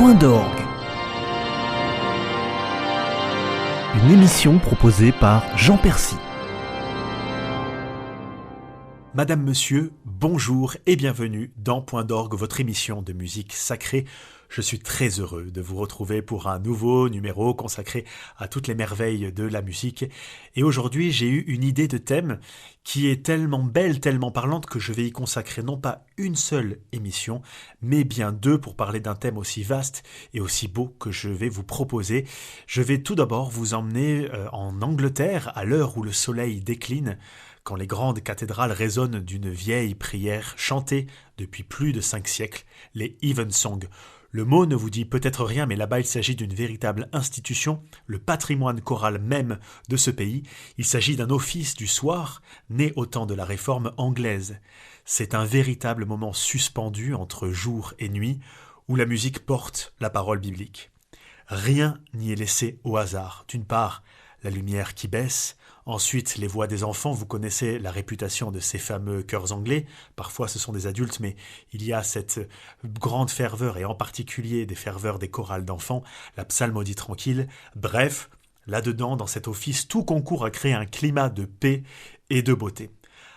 Point d'orgue. Une émission proposée par Jean Percy. Madame, Monsieur, bonjour et bienvenue dans Point d'orgue, votre émission de musique sacrée. Je suis très heureux de vous retrouver pour un nouveau numéro consacré à toutes les merveilles de la musique. Et aujourd'hui, j'ai eu une idée de thème qui est tellement belle, tellement parlante que je vais y consacrer non pas une seule émission, mais bien deux pour parler d'un thème aussi vaste et aussi beau que je vais vous proposer. Je vais tout d'abord vous emmener en Angleterre à l'heure où le soleil décline, quand les grandes cathédrales résonnent d'une vieille prière chantée depuis plus de 5 siècles, les Evensong. Le mot ne vous dit peut-être rien, mais là-bas il s'agit d'une véritable institution, le patrimoine choral même de ce pays. Il s'agit d'un office du soir, né au temps de la réforme anglaise. C'est un véritable moment suspendu entre jour et nuit, où la musique porte la parole biblique. Rien n'y est laissé au hasard. D'une part, la lumière qui baisse, ensuite les voix des enfants, vous connaissez la réputation de ces fameux chœurs anglais, parfois ce sont des adultes, mais il y a cette grande ferveur, et en particulier des ferveurs des chorales d'enfants, la psalmodie tranquille, bref, là-dedans, dans cet office, tout concourt à créer un climat de paix et de beauté.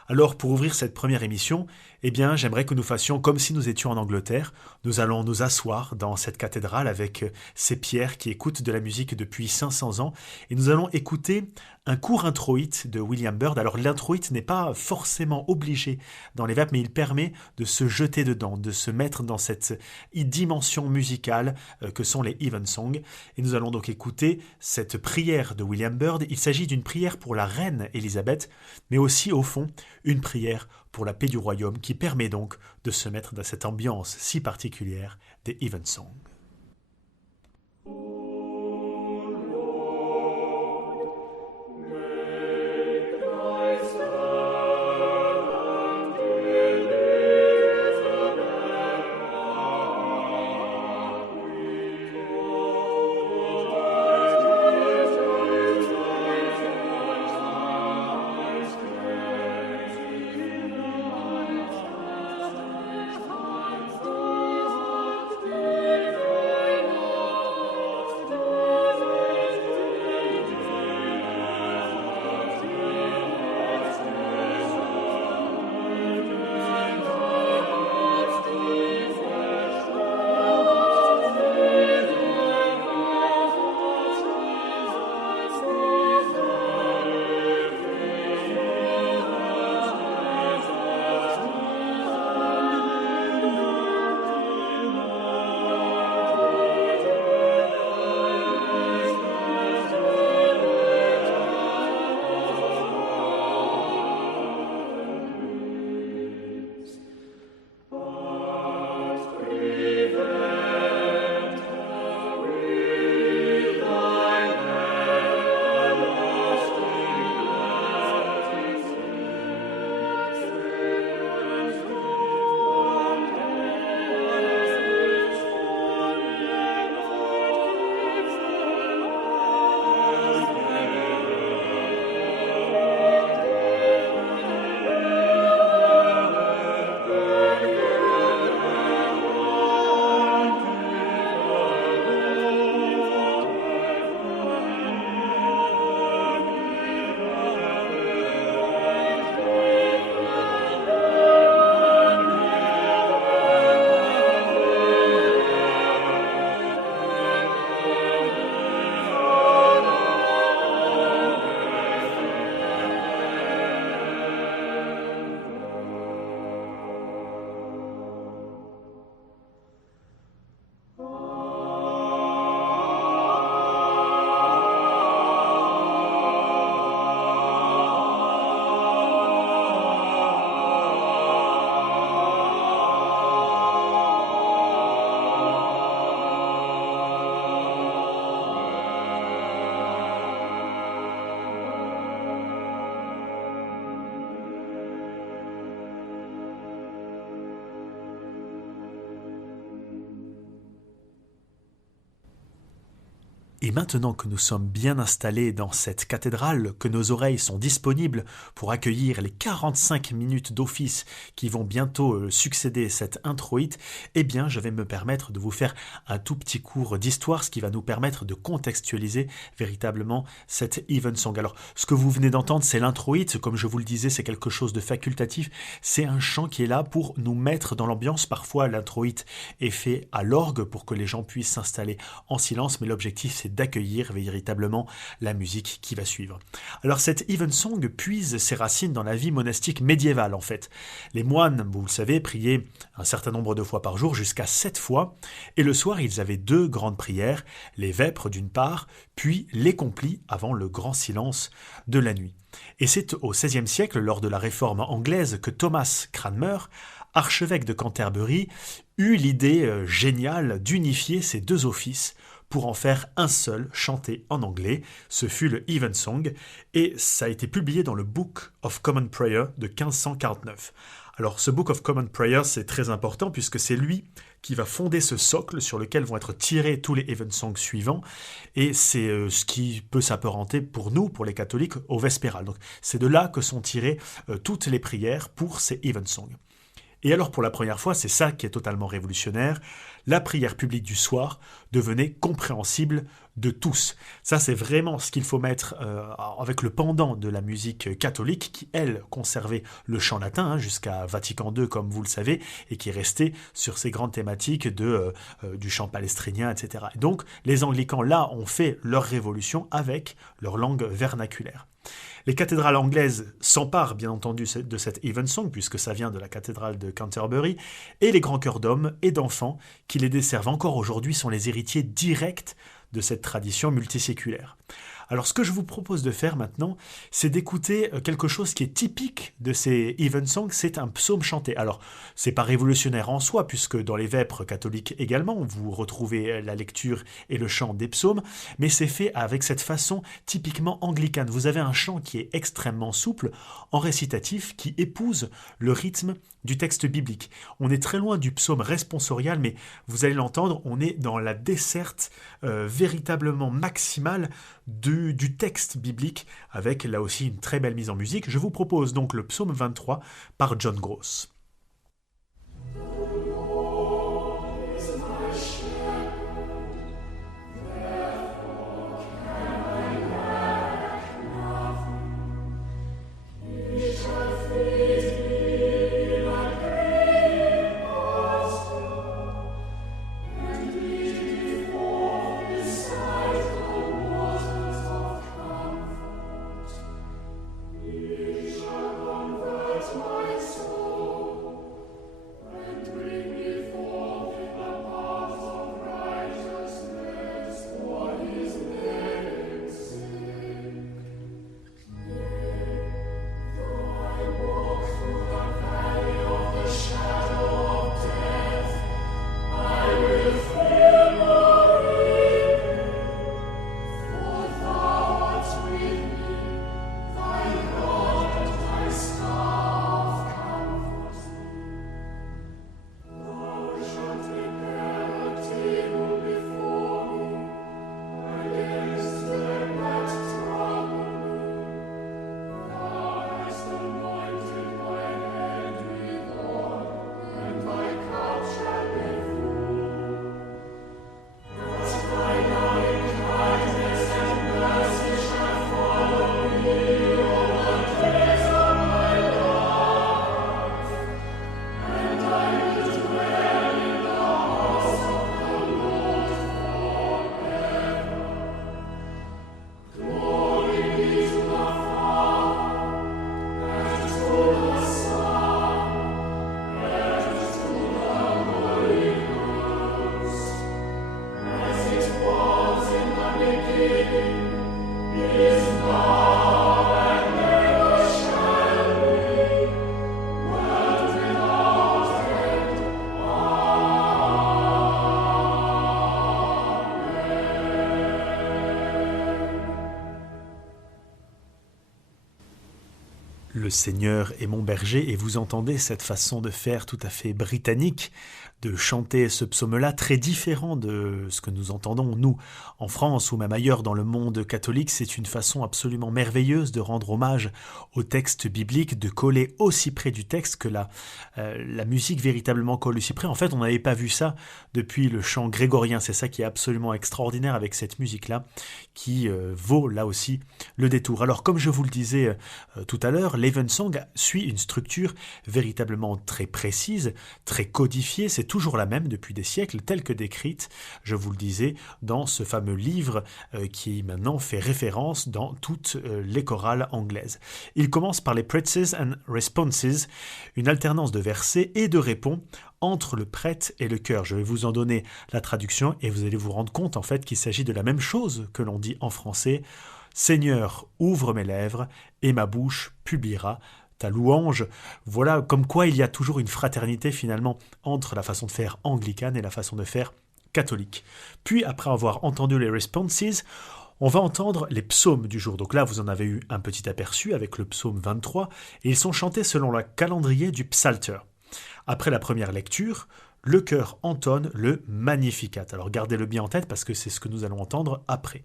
Alors pour ouvrir cette première émission, j'aimerais que nous fassions comme si nous étions en Angleterre. Nous allons nous asseoir dans cette cathédrale avec ces pierres qui écoutent de la musique depuis 500 ans et nous allons écouter un court introïte de William Byrd. Alors l'introïte n'est pas forcément obligé dans les vapes, mais il permet de se jeter dedans, de se mettre dans cette dimension musicale que sont les Evensong. Et nous allons donc écouter cette prière de William Byrd. Il s'agit d'une prière pour la reine Élisabeth, mais aussi au fond une prière pour la paix du royaume qui permet donc de se mettre dans cette ambiance si particulière des Evensong. Et maintenant que nous sommes bien installés dans cette cathédrale, que nos oreilles sont disponibles pour accueillir les 45 minutes d'office qui vont bientôt succéder cet introït, eh bien je vais me permettre de vous faire un tout petit cours d'histoire, ce qui va nous permettre de contextualiser véritablement cette Evensong. Alors ce que vous venez d'entendre, c'est l'introït, comme je vous le disais, c'est quelque chose de facultatif, c'est un chant qui est là pour nous mettre dans l'ambiance. Parfois l'introït est fait à l'orgue pour que les gens puissent s'installer en silence, mais l'objectif c'est d'accueillir véritablement la musique qui va suivre. Alors cette Evensong puise ses racines dans la vie monastique médiévale en fait. Les moines, vous le savez, priaient un certain nombre de fois par jour, jusqu'à 7 fois, et le soir ils avaient 2 grandes prières, les vêpres d'une part, puis les complis avant le grand silence de la nuit. Et c'est au XVIe siècle, lors de la réforme anglaise, que Thomas Cranmer, archevêque de Canterbury, eut l'idée géniale d'unifier ces 2 offices pour en faire un seul, chanté en anglais. Ce fut le Evensong, et ça a été publié dans le Book of Common Prayer de 1549. Alors ce Book of Common Prayer, c'est très important puisque c'est lui qui va fonder ce socle sur lequel vont être tirés tous les Evensongs suivants, et c'est ce qui peut s'apparenter pour nous, pour les catholiques, au vespéral. Donc c'est de là que sont tirées toutes les prières pour ces Evensongs. Et alors pour la première fois, c'est ça qui est totalement révolutionnaire, la prière publique du soir devenait compréhensible de tous. Ça c'est vraiment ce qu'il faut mettre avec le pendant de la musique catholique qui, elle, conservait le chant latin jusqu'à Vatican II, comme vous le savez, et qui est resté sur ces grandes thématiques du chant palestrinien, etc. Et donc les anglicans là ont fait leur révolution avec leur langue vernaculaire. Les cathédrales anglaises s'emparent bien entendu de cette Evensong, puisque ça vient de la cathédrale de Canterbury, et les grands chœurs d'hommes et d'enfants qui les desservent encore aujourd'hui sont les héritiers directs de cette tradition multiséculaire. Alors ce que je vous propose de faire maintenant, c'est d'écouter quelque chose qui est typique de ces Evensongs, c'est un psaume chanté. Alors c'est pas révolutionnaire en soi, puisque dans les vêpres catholiques également, vous retrouvez la lecture et le chant des psaumes, mais c'est fait avec cette façon typiquement anglicane. Vous avez un chant qui est extrêmement souple, en récitatif, qui épouse le rythme du texte biblique. On est très loin du psaume responsorial, mais vous allez l'entendre, on est dans la desserte véritablement maximale du texte biblique, avec là aussi une très belle mise en musique. Je vous propose donc le psaume 23 par John Gross. Le Seigneur est mon berger, et vous entendez cette façon de faire tout à fait britannique de chanter ce psaume-là, très différent de ce que nous entendons, nous, en France ou même ailleurs dans le monde catholique. C'est une façon absolument merveilleuse de rendre hommage au texte biblique, de coller aussi près du texte que la musique véritablement colle aussi près. En fait, on n'avait pas vu ça depuis le chant grégorien. C'est ça qui est absolument extraordinaire avec cette musique-là, qui vaut là aussi le détour. Alors, comme je vous le disais tout à l'heure, l'Evensong suit une structure véritablement très précise, très codifiée. C'est toujours la même depuis des siècles, telle que décrite, je vous le disais, dans ce fameux livre qui maintenant fait référence dans toutes les chorales anglaises. Il commence par les Praises and Responses, une alternance de versets et de répons entre le prêtre et le chœur. Je vais vous en donner la traduction et vous allez vous rendre compte en fait qu'il s'agit de la même chose que l'on dit en français. Seigneur, ouvre mes lèvres et ma bouche publiera ta louange. Voilà comme quoi il y a toujours une fraternité finalement entre la façon de faire anglicane et la façon de faire catholique. Puis après avoir entendu les responses, on va entendre les psaumes du jour. Donc là, vous en avez eu un petit aperçu avec le psaume 23, et ils sont chantés selon le calendrier du Psalter. Après la première lecture, le chœur entonne le Magnificat. Alors gardez-le bien en tête parce que c'est ce que nous allons entendre après.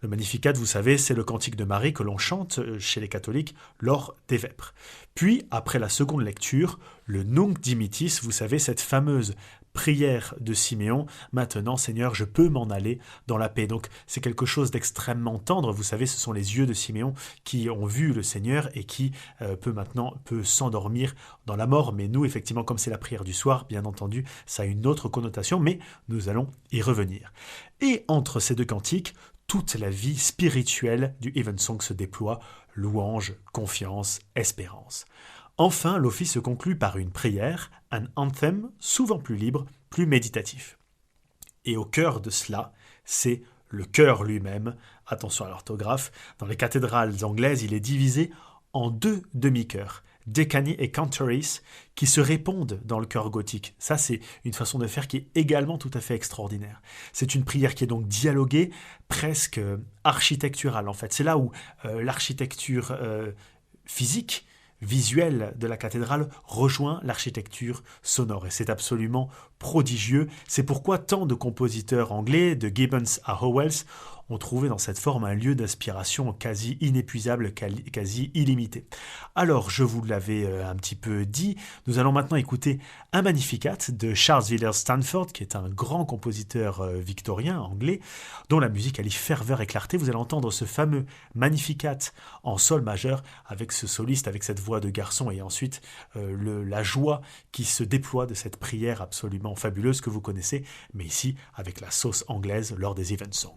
Le Magnificat, vous savez, c'est le cantique de Marie que l'on chante chez les catholiques lors des vêpres. Puis, après la seconde lecture, le Nunc Dimittis, vous savez, cette fameuse prière de Siméon, maintenant Seigneur, je peux m'en aller dans la paix. Donc c'est quelque chose d'extrêmement tendre, vous savez, ce sont les yeux de Siméon qui ont vu le Seigneur et qui peut s'endormir dans la mort. Mais nous, effectivement, comme c'est la prière du soir, bien entendu, ça a une autre connotation, mais nous allons y revenir. Et entre ces deux cantiques, toute la vie spirituelle du Evensong se déploie, louange, confiance, espérance. Enfin, l'office se conclut par une prière, un anthem, souvent plus libre, plus méditatif. Et au cœur de cela, c'est le chœur lui-même. Attention à l'orthographe, dans les cathédrales anglaises, il est divisé en deux demi-chœurs, decani et cantoris, qui se répondent dans le chœur gothique. Ça, c'est une façon de faire qui est également tout à fait extraordinaire. C'est une prière qui est donc dialoguée, presque architecturale en fait. C'est là où l'architecture physique, visuelle de la cathédrale rejoint l'architecture sonore et c'est absolument prodigieux. C'est pourquoi tant de compositeurs anglais, de Gibbons à Howells, ont trouvé dans cette forme un lieu d'inspiration quasi inépuisable, quasi illimité. Alors, je vous l'avais un petit peu dit, nous allons maintenant écouter un Magnificat de Charles Villiers Stanford, qui est un grand compositeur victorien anglais, dont la musique allie ferveur et clarté. Vous allez entendre ce fameux Magnificat en sol majeur avec ce soliste, avec cette voix de garçon, et ensuite la joie qui se déploie de cette prière absolument fabuleuse que vous connaissez, mais ici avec la sauce anglaise lors des Evensong.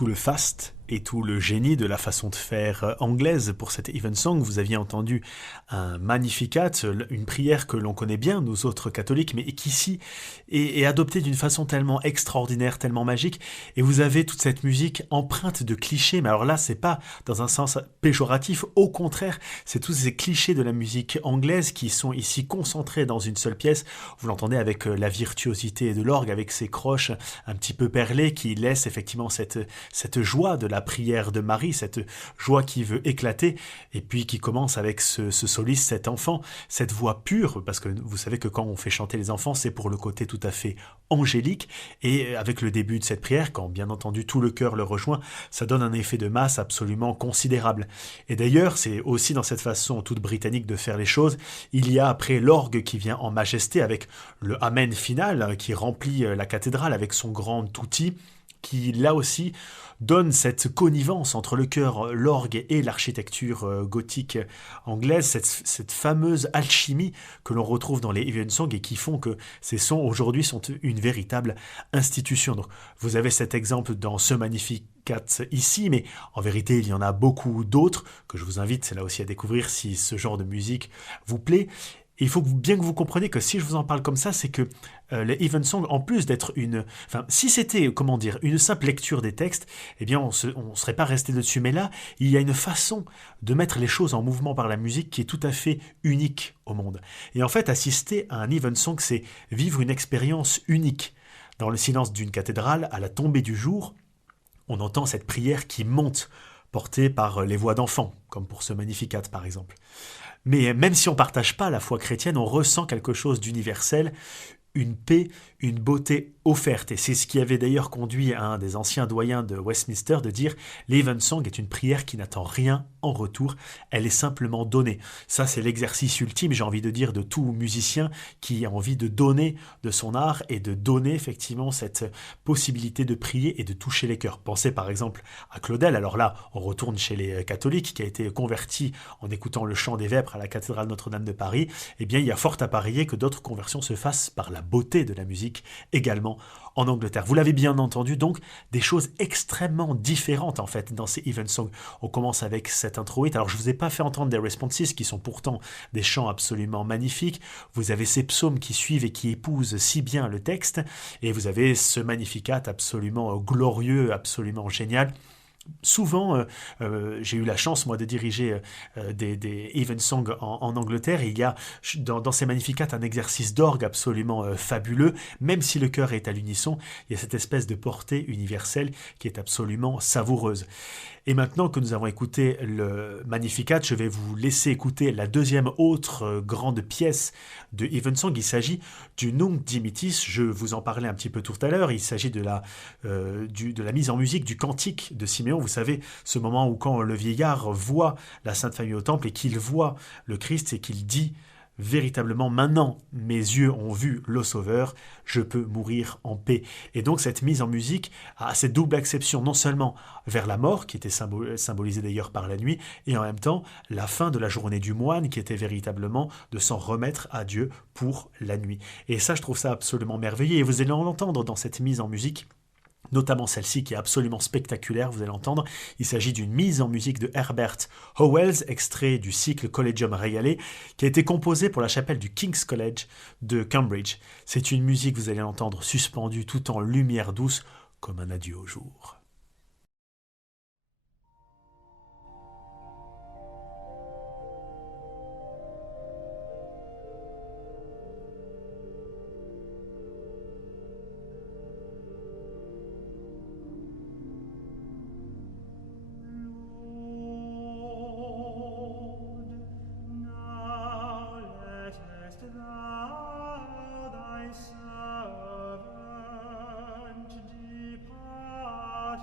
tout le faste et tout le génie de la façon de faire anglaise pour cette Evensong. Vous aviez entendu un Magnificat, une prière que l'on connaît bien, nous autres catholiques, mais qui ici est adoptée d'une façon tellement extraordinaire, tellement magique. Et vous avez toute cette musique empreinte de clichés, mais alors là, c'est pas dans un sens péjoratif, au contraire, c'est tous ces clichés de la musique anglaise qui sont ici concentrés dans une seule pièce. Vous l'entendez avec la virtuosité de l'orgue, avec ses croches un petit peu perlées qui laissent effectivement cette joie de la prière de Marie, cette joie qui veut éclater, et puis qui commence avec ce soliste, cet enfant, cette voix pure, parce que vous savez que quand on fait chanter les enfants, c'est pour le côté tout à fait angélique, et avec le début de cette prière, quand bien entendu tout le chœur le rejoint, ça donne un effet de masse absolument considérable. Et d'ailleurs, c'est aussi dans cette façon toute britannique de faire les choses, il y a après l'orgue qui vient en majesté avec le Amen final qui remplit la cathédrale avec son grand tutti, qui là aussi donne cette connivence entre le chœur, l'orgue et l'architecture gothique anglaise, cette fameuse alchimie que l'on retrouve dans les Evensong et qui font que ces sons aujourd'hui sont une véritable institution. Donc, vous avez cet exemple dans ce Magnificat ici, mais en vérité il y en a beaucoup d'autres que je vous invite là aussi à découvrir si ce genre de musique vous plaît. Et il faut bien que vous compreniez que si je vous en parle comme ça, c'est que les Evensong, en plus d'être si c'était, comment dire, une simple lecture des textes, eh bien, on serait pas resté dessus. Mais là, il y a une façon de mettre les choses en mouvement par la musique qui est tout à fait unique au monde. Et en fait, assister à un Evensong, c'est vivre une expérience unique. Dans le silence d'une cathédrale, à la tombée du jour, on entend cette prière qui monte, portée par les voix d'enfants, comme pour ce Magnificat par exemple. Mais même si on ne partage pas la foi chrétienne, on ressent quelque chose d'universel, une paix, une beauté offerte. Et c'est ce qui avait d'ailleurs conduit à un des anciens doyens de Westminster de dire « L'Evensong est une prière qui n'attend rien en retour, elle est simplement donnée ». Ça, c'est l'exercice ultime, j'ai envie de dire, de tout musicien qui a envie de donner de son art et de donner effectivement cette possibilité de prier et de toucher les cœurs. Pensez par exemple à Claudel. Alors là, on retourne chez les catholiques, qui a été converti en écoutant le chant des vêpres à la cathédrale Notre-Dame de Paris. Eh bien, il y a fort à parier que d'autres conversions se fassent par la beauté de la musique également en Angleterre. Vous l'avez bien entendu, donc des choses extrêmement différentes en fait dans ces Evensong. On commence avec cet introïte. Alors je vous ai pas fait entendre des responses qui sont pourtant des chants absolument magnifiques. Vous avez ces psaumes qui suivent et qui épousent si bien le texte, et vous avez ce Magnificat absolument glorieux, absolument génial. Souvent, j'ai eu la chance, moi, de diriger des Evensong en Angleterre, et il y a dans ces Magnificats un exercice d'orgue absolument fabuleux. Même si le chœur est à l'unisson, il y a cette espèce de portée universelle qui est absolument savoureuse. Et maintenant que nous avons écouté le Magnificat, je vais vous laisser écouter la deuxième autre grande pièce de Evensong. Il s'agit du Nunc Dimittis. Je vous en parlais un petit peu tout à l'heure. Il s'agit de la mise en musique du cantique de Siméon. Vous savez, ce moment où quand le vieillard voit la Sainte Famille au temple et qu'il voit le Christ et qu'il dit véritablement, maintenant, mes yeux ont vu le Sauveur, je peux mourir en paix. Et donc cette mise en musique a cette double acception, non seulement vers la mort, qui était symbolisée d'ailleurs par la nuit, et en même temps la fin de la journée du moine, qui était véritablement de s'en remettre à Dieu pour la nuit. Et ça, je trouve ça absolument merveilleux, et vous allez l'entendre dans cette mise en musique, notamment celle-ci qui est absolument spectaculaire, vous allez l'entendre. Il s'agit d'une mise en musique de Herbert Howells, extrait du cycle Collegium Regale, qui a été composé pour la chapelle du King's College de Cambridge. C'est une musique, vous allez l'entendre, suspendue tout en lumière douce, comme un adieu au jour. Thou thy servant depart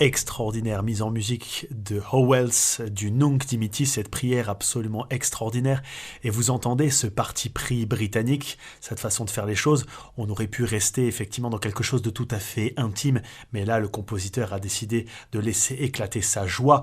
extraordinaire mise en musique de Howells, du Nunc Dimittis, cette prière absolument extraordinaire. Et vous entendez ce parti pris britannique, cette façon de faire les choses. On aurait pu rester effectivement dans quelque chose de tout à fait intime, mais là le compositeur a décidé de laisser éclater sa joie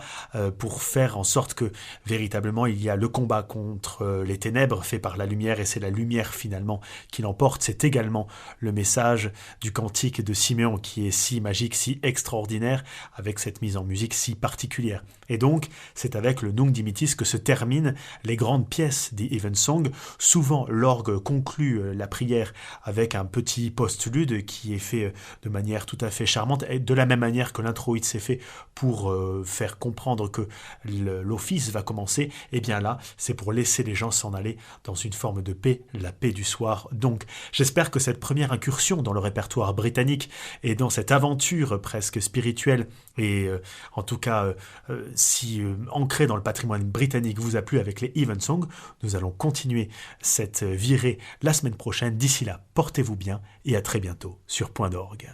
pour faire en sorte que véritablement il y a le combat contre les ténèbres fait par la lumière, et c'est la lumière finalement qui l'emporte. C'est également le message du cantique de Siméon qui est si magique, si extraordinaire, avec cette mise en musique si particulière. Et donc, c'est avec le Nunc Dimittis que se terminent les grandes pièces des Evensong. Souvent, l'orgue conclut la prière avec un petit postlude qui est fait de manière tout à fait charmante, et de la même manière que l'introïde s'est fait pour faire comprendre que l'office va commencer. Et bien là, c'est pour laisser les gens s'en aller dans une forme de paix, la paix du soir. Donc, j'espère que cette première incursion dans le répertoire britannique et dans cette aventure presque spirituelle et en tout cas si ancrée dans le patrimoine britannique vous a plu avec les Evensong. Nous allons continuer cette virée la semaine prochaine. D'ici là, portez-vous bien et à très bientôt sur Point d'Orgue.